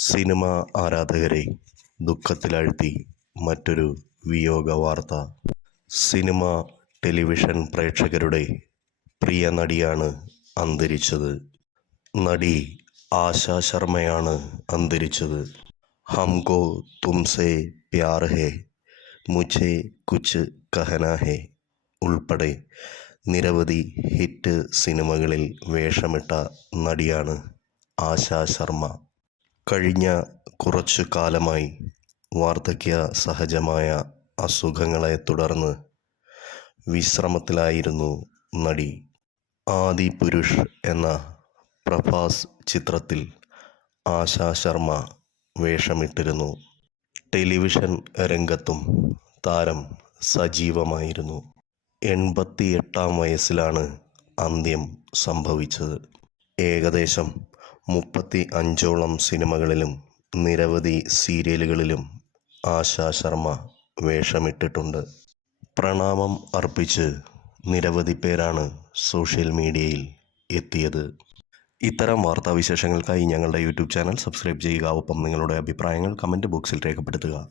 Cinema ആരാധകരെ ദുഃഖത്തിലാഴ്ത്തി മറ്റൊരു വിയോഗ വാർത്ത. സിനിമ ടെലിവിഷൻ പ്രേക്ഷകരുടെ പ്രിയ നടിയാണ് അന്തരിച്ചത്. നടി ആശാ ശർമ്മയാണ് അന്തരിച്ചത്. ഹംകോ തുംസേ പ്യാർ ഹേ മുझे കുച്ച് കഹനാ ഹേ ഉൾപ്പെടെ നിരവധി ഹിറ്റ് സിനിമകളിൽ വേഷമിട്ട നടിയാണ് ആശാ ശർമ്മ. കഴിഞ്ഞ കുറച്ചു കാലമായി വാർദ്ധക്യ സഹജമായ അസുഖങ്ങളെ തുടർന്ന് വിശ്രമത്തിലായിരുന്നു നടി ആദി പുരുഷ് എന്ന പ്രഭാസ് ചിത്രത്തിൽ ആശാ ശർമ്മ വേഷമിട്ടിരുന്നു. ടെലിവിഷൻ രംഗത്തും താരം സജീവമായിരുന്നു. എൺപത്തിയെട്ടാം വയസ്സിലാണ് അന്ത്യം സംഭവിച്ചത്. ഏകദേശം മുപ്പത്തി അഞ്ചോളം സിനിമകളിലും നിരവധി സീരിയലുകളിലും ആശാ ശർമ്മ വേഷമിട്ടിട്ടുണ്ട്. പ്രണാമം അർപ്പിച്ച് നിരവധി പേരാണ് സോഷ്യൽ മീഡിയയിൽ എത്തിയത്. ഇത്തരം വാർത്താവിശേഷങ്ങൾക്കായി ഞങ്ങളുടെ യൂട്യൂബ് ചാനൽ സബ്സ്ക്രൈബ് ചെയ്യുക. ഒപ്പം നിങ്ങളുടെ അഭിപ്രായങ്ങൾ കമന്റ് ബോക്സിൽ രേഖപ്പെടുത്തുക.